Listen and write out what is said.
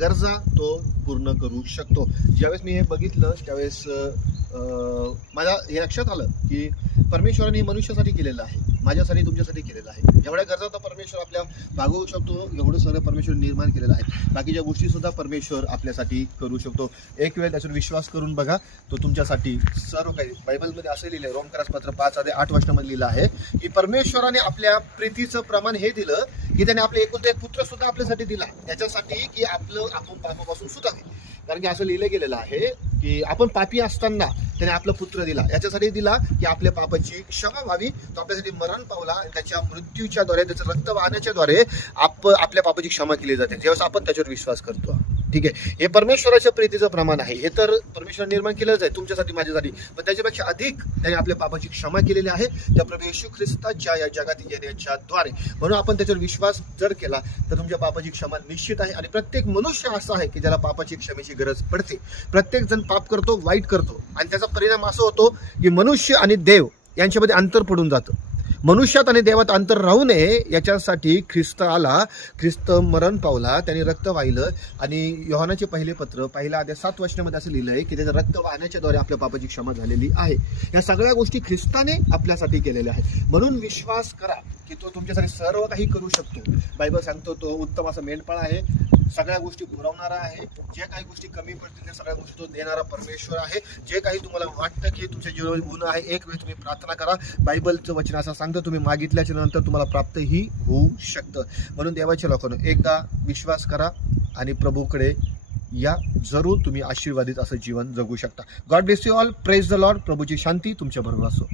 गरजा तो पूर्ण करू शकतो. ज्यावेळेस मी हे बघितलं त्यावेळेस मला हे लक्षात आलं की परमेश्वराने मनुष्यासाठी केलेलं आहे, माझ्यासाठी तुमच्यासाठी केलेलं आहे. एवढ्या गरजा तर परमेश्वर आपल्या भागवू शकतो, एवढं सगळं परमेश्वर निर्माण केलेलं आहे. बाकीच्या गोष्टी सुद्धा परमेश्वर आपल्यासाठी करू शकतो. एक वेळ त्याच्यावर विश्वास करून बघा, तो तुमच्यासाठी सर्व काही. बायबलमध्ये असं लिहिलं आहे, रोमकरास पत्र 5:8 लिहिलं आहे की परमेश्वराने आपल्या प्रीतीचं प्रमाण हे दिलं की त्याने आपले एकुलता एक पुत्र सुद्धा आपल्यासाठी दिला, त्याच्यासाठी की आपण पापापासून सुटावे. कारण की असं लिहिलं गेलेलं आहे की आपण पापी असताना त्याने आपला पुत्र दिला, याच्यासाठी दिला की आपल्या पापाची क्षमा व्हावी. तो आपल्यासाठी मरण पावला आणि त्याच्या मृत्यूच्याद्वारे, त्याचं रक्त वाहण्याच्याद्वारे आपल्या पापाची क्षमा केली जाते ज्यावेळेस आपण त्याच्यावर विश्वास करतो. ठीक आहे, हे परमेश्वराच्या प्रीतीचं प्रमाण आहे. हे तर परमेश्वर निर्माण केलंच आहे तुमच्यासाठी, माझ्यासाठी, पण त्याच्यापेक्षा अधिक त्याने आपल्या पापाची क्षमा केलेली आहे त्या प्रभू येशू ख्रिस्ताच्या या जगात येण्याच्याद्वारे. म्हणून आपण त्याच्यावर विश्वास जर केला तर तुमच्या पापाची क्षमा निश्चित आहे. आणि प्रत्येक मनुष्य असा आहे की ज्याला पापाची क्षमेची गरज पडते. प्रत्येक जण पाप करतो, वाईट करतो, आणि त्याचा परिणाम असा होतो की मनुष्य आणि देव यांच्यामध्ये अंतर पडून जातं. मनुष्यात आणि देवात अंतर राहू नये याच्यासाठी ख्रिस्त आला, ख्रिस्त मरण पावला, त्याने रक्त वाहिलं. आणि योहानाचे पहिले पत्र 1:7 असं लिहिलं आहे की त्याचं रक्त वाहण्याच्याद्वारे आपल्या पापाची क्षमा झालेली आहे. या सगळ्या गोष्टी ख्रिस्ताने आपल्यासाठी केलेल्या आहेत. म्हणून विश्वास करा की तो तुमच्यासाठी सर्व काही करू शकतो. बायबल सांगतो तो उत्तम असा मेंढपाळ आहे, सगळ्या गोष्टी पुरवणारा आहे. जे काही गोष्टी कमी पडतील त्या सगळ्या गोष्टी तो देणारा परमेश्वर आहे. जे काही तुम्हाला वाटतं की तुमच्या जीवनात गुन्हा आहे, एक वेळ तुम्ही प्रार्थना करा. बायबलचं वचन असं सांगतं तुम्ही मागितल्याच्या नंतर तुम्हाला प्राप्तही होऊ शकतं. म्हणून देवाच्या लोकांनो, एकदा विश्वास करा आणि प्रभूकडे या, जरूर तुम्ही आशीर्वादित असं जीवन जगू शकता. God bless you all. Praise the Lord. प्रभूची शांती तुमच्या बरोबर असो.